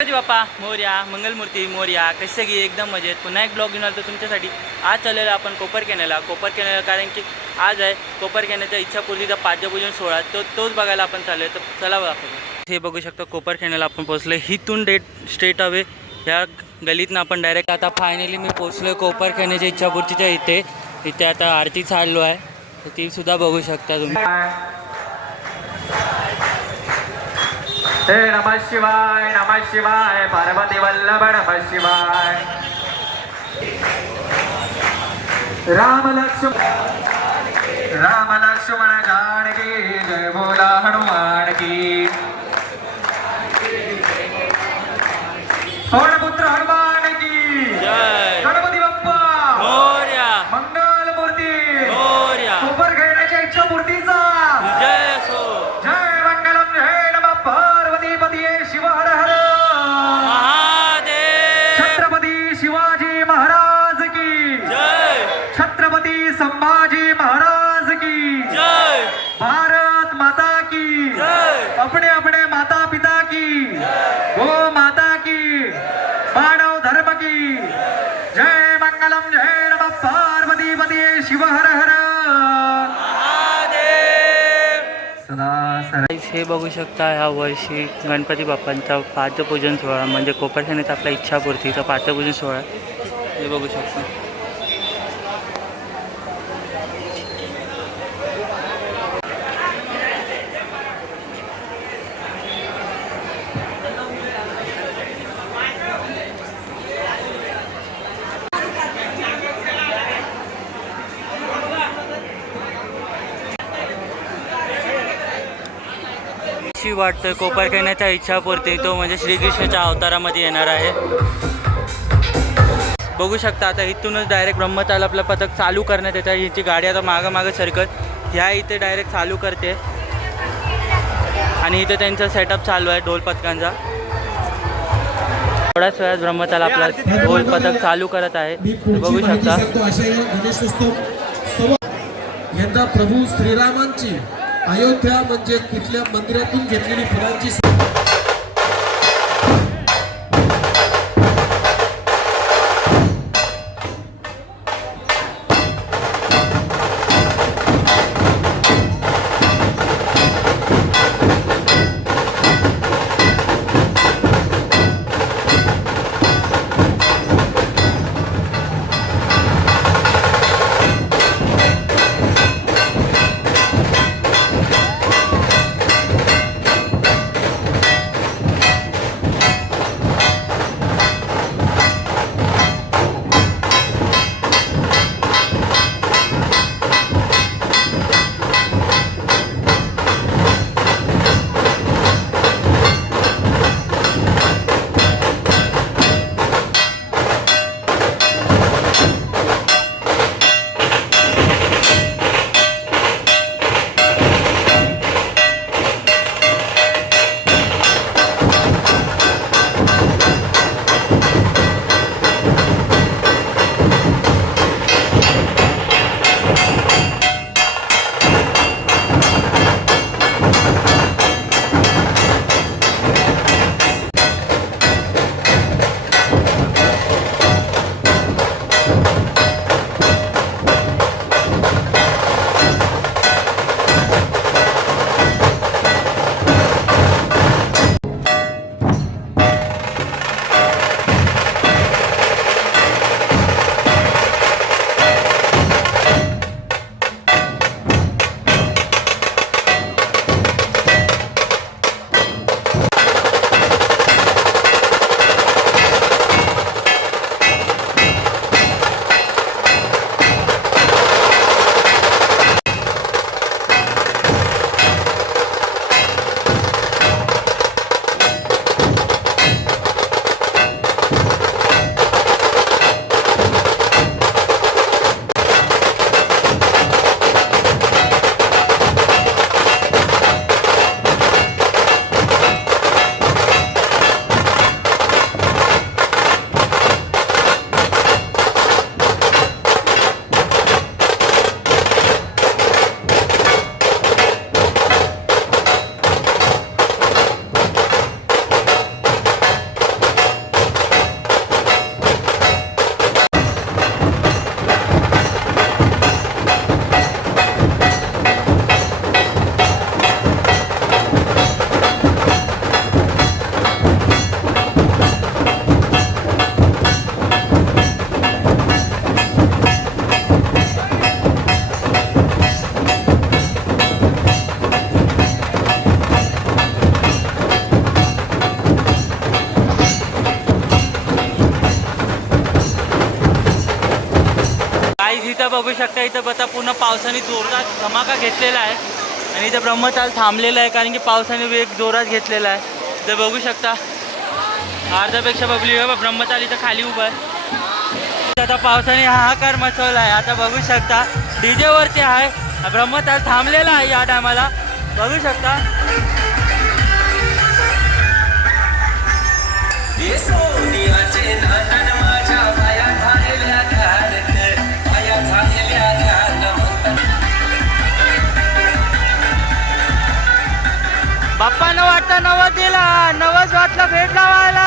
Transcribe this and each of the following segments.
गणपती बाप्पा मोरया, मंगलमूर्ती मोरया. कसे की एकदम मजेत. पुन्हा एक ब्लॉग घेऊन आलो तुमच्यासाठी. आज चाललेला आपण कोपरखेण्याला कारण की आज आहे कोपरखेण्याच्या इच्छापूर्तीचा पाद्यपूजन सोहळा. तोच बघायला आपण चाललोय. तर चला बघा. हे बघू शकतो कोपरखेण्याला आपण पोहोचलो. हिथून स्ट्रेट अवे ह्या गलीतनं आपण डायरेक्ट आता फायनली मी पोहोचलो कोपरखेण्याच्या इच्छापूर्तीच्या इथे आता आरती चाललो आहे. तर ती सुद्धा बघू शकता तुम्ही. हे नमः शिवाय पार्वती वल्लभ नमः शिवाय. राम लक्ष्मण जानकी जय बोला हनुमान की. पवनपुत्र हनुमान की जय. गणपती बाप्पा मोरया, मंगल मूर्ती मोरया. कोपरखेण्याच्या इच्छापूर्तीचा जय असो. जय मंगलम जय नमः पार्वती पतिये शिव हर हर. महादेव. छत्रपती शिवाजी महाराज की जय. छत्रपती संभाजी महाराज की जय. भारत माता की जय. अपने अपने माता पिता की गो माता की मानव धर्म की जय. मंगलम जय नमः पार्वती पतिये शिव हर हर. सदा हे बघू शकता ह्या वर्षी गणपती बाप्पांचा पाद्यपूजन सोहळा म्हणजे कोपरखेण्याचा आपल्या इच्छापूर्तीचा पाद्यपूजन सोहळा हे बघू शकतो. वाटतोय कोपरखेण्याच्या इच्छापूर्ती तो म्हणजे श्रीकृष्णाच्या अवतारामध्ये येणार आहे. बघू शकता आता इथूनच डायरेक्ट ब्रह्मचाल आपलं पथक चालू करण्यात येतं. हिची गाडी आता मागं सरकत ह्या इथे डायरेक्ट चालू करते आणि इथे त्यांचा सेटअप चालू आहे ढोल पथकांचा. थोड्याच वेळात ब्रह्मचाल आपला ढोल पथक चालू करत आहे. बघू शकता यंदा प्रभू श्रीरामांची अयोध्या म्हणजे तिथल्या मंदिरातून घेतलेली फुलांची बघू शकता इथं आता पूर्ण पावसाने जोरदार धमाका घेतलेला आहे आणि इथं ब्रह्मताल थांबलेला आहे कारण की पावसाने वेग जोरात घेतलेला आहे. इथं बघू शकता अर्ध्यापेक्षा पब्लिक आहे. ब्रह्मताल इथं खाली उभा आहे. आता पावसाने हाहाकार मचवला आहे. आता बघू शकता डीजे वरती आहे. ब्रह्मताल थांबलेला आहे या टायमाला बघू शकता. बाप्पानं वाटतं नवस दिला, नवस वाटला भेट लावायला.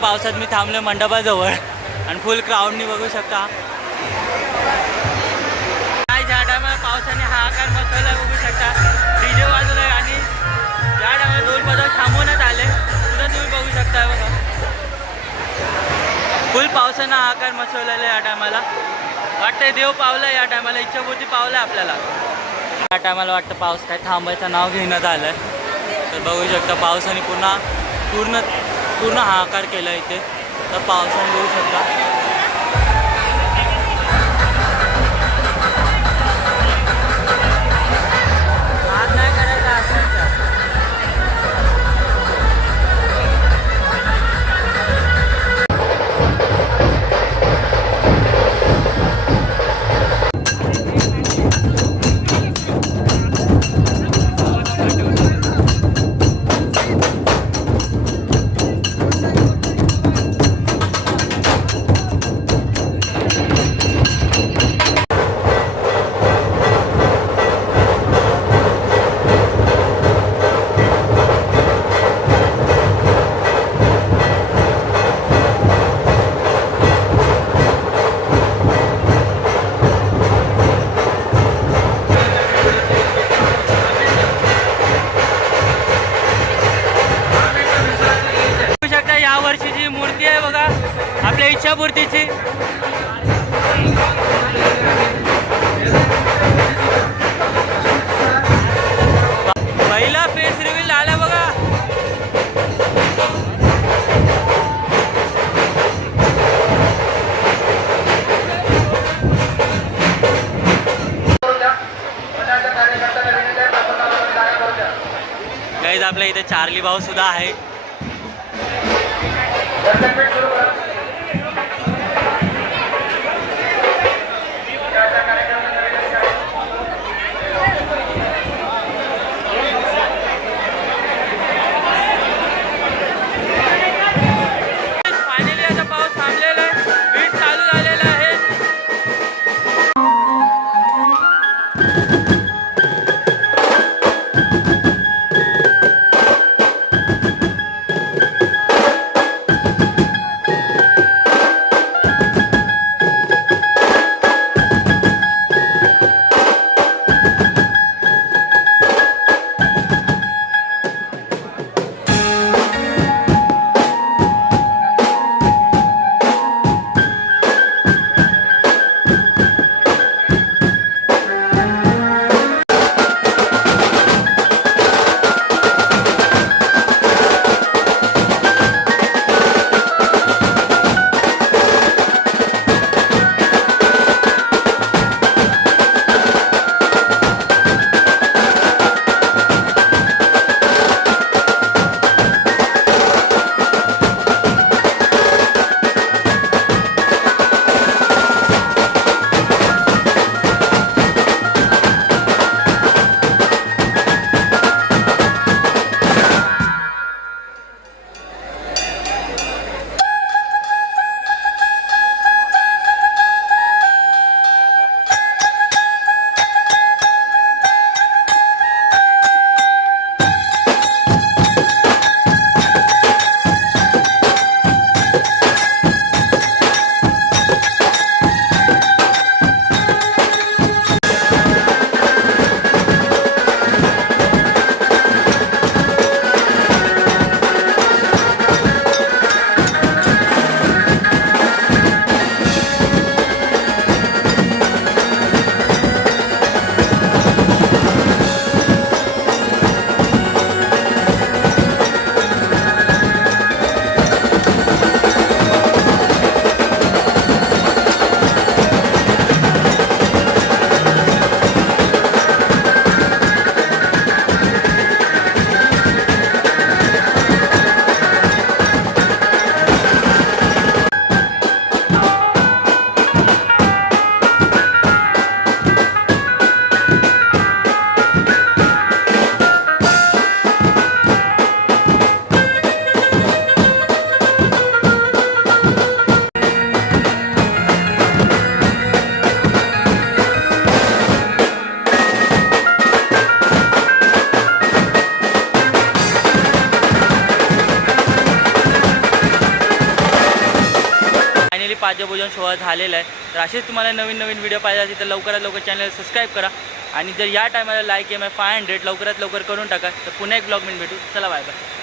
पावसात मी थांबलो मंडपाजवळ आणि फुल क्राऊडनी बघू शकता. काय ज्या टायमाला पावसाने हाहाकार मचवला बघू शकता. डीजे वाजवला आणि या टायमाला ढोल पथक थांबवण्यात आले सुद्धा तुम्ही बघू शकता. बघा फुल पावसानं हाहाकार मचवलेला या टायमाला. वाटतंय देव पावला या टायमाला, इच्छापूर्ती पावलं आपल्याला. या टायमाला वाटतं पाऊस काय थांबायचं नाव घेण्यात आलं. तर बघू शकता पावसाने पूर्ण हाहाकार केला इथे. तर पावसाने बघू शकता हात नाही करायचा असायचा. या वर्षीची मूर्ती आहे बघा आपल्या इच्छापूर्तीची. पहिला फेस रिव्हील आला बघा. गाईज आपल्या इथे चार्ली भाऊ सुद्धा आहे. फायनली आता पाऊस थांबलेला आहे. बीट चालू झालेला आहे. पाद्यपूजन सोहळा झालेला आहे. तर असेच तुम्हाला नवीन नवीन व्हिडिओ पाहिजे असेल तर लवकरात लवकर चॅनल सबस्क्राईब करा आणि जर या टायमाला लाईक MI 500 लवकरात लवकर करून टाका. तर पुन्हा एक ब्लॉग भेटू. चला बाय बाय.